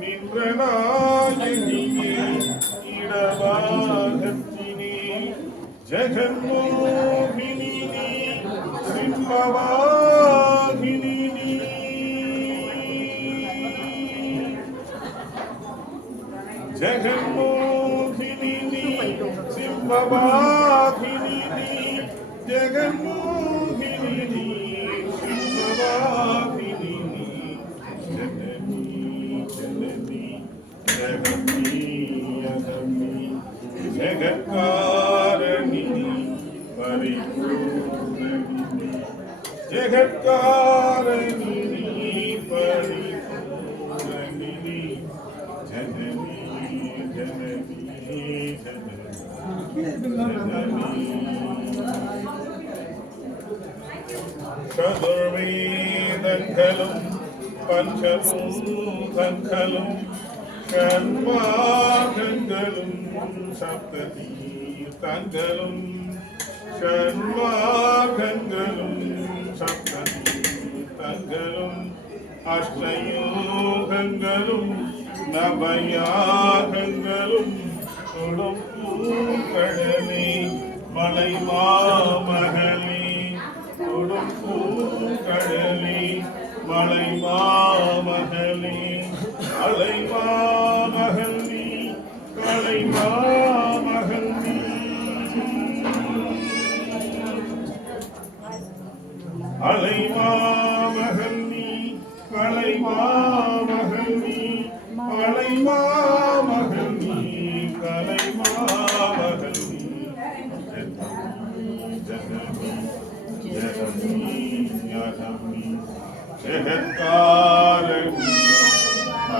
நின்ற நாயகியே இடவாகத்தினே ஜெகன்மோகினி சிம்மவாகினி ஜெகன்மோகினி சிம்மவாகினி ஜெகன்மோகினி జగత్కారణి పరిపూర్ణి జగత్కారణి పరిపూర్ణి జనని జనని జనని చదుర్వేదం ఖలు పంచభూతం ఖలు கர்மாகங்களும் சப்ததீர்த்தங்களும் சப்த தீர்த்தங்களும் அஷ்டயோகங்களும் நவயாகங்களும் கடலே மலை மாமகளே கொடுப்பூங்கடலே மலை மாமகளே அலை மாமகள் நீ கலை மாமகள் நீ அலை மாமகள் நீ கலை மாமகள் நீ அலை மாமகள் நீ கலை மாமகள் நீ ஜகமி ஜகமி ஜகமி ஜெகத்காரணி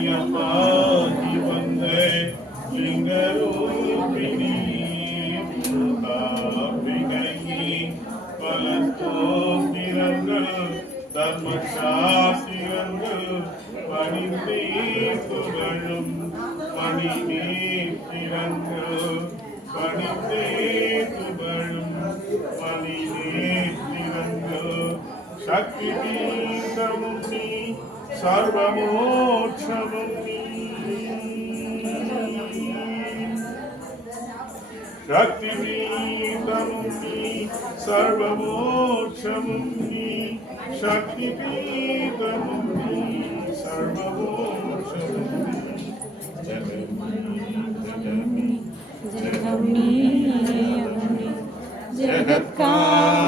ஸ்வயமாகி வந்தே லிங்கரூபிணியே கார்த்திகையே பல ஸ்தோத்திரங்கள் தர்ம சாஸ்திரங்கள் பணிந்தே புகழும் பணி நேத்திரங்கள் பணிந்தே புகழும் பணி நேத்திரங்கள் சக்தி தீர்த்தமும் நீ సర్వమోక్షము శక్తి పీఠము సర్వమోక్షము శక్తి పీఠము సర్వమోక్షము జగత్కాయ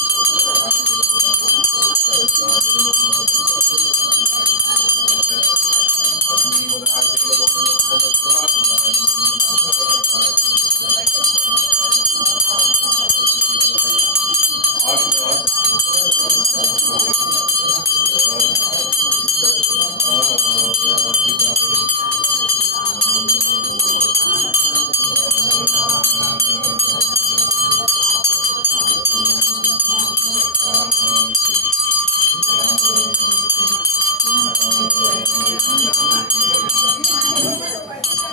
Thank you.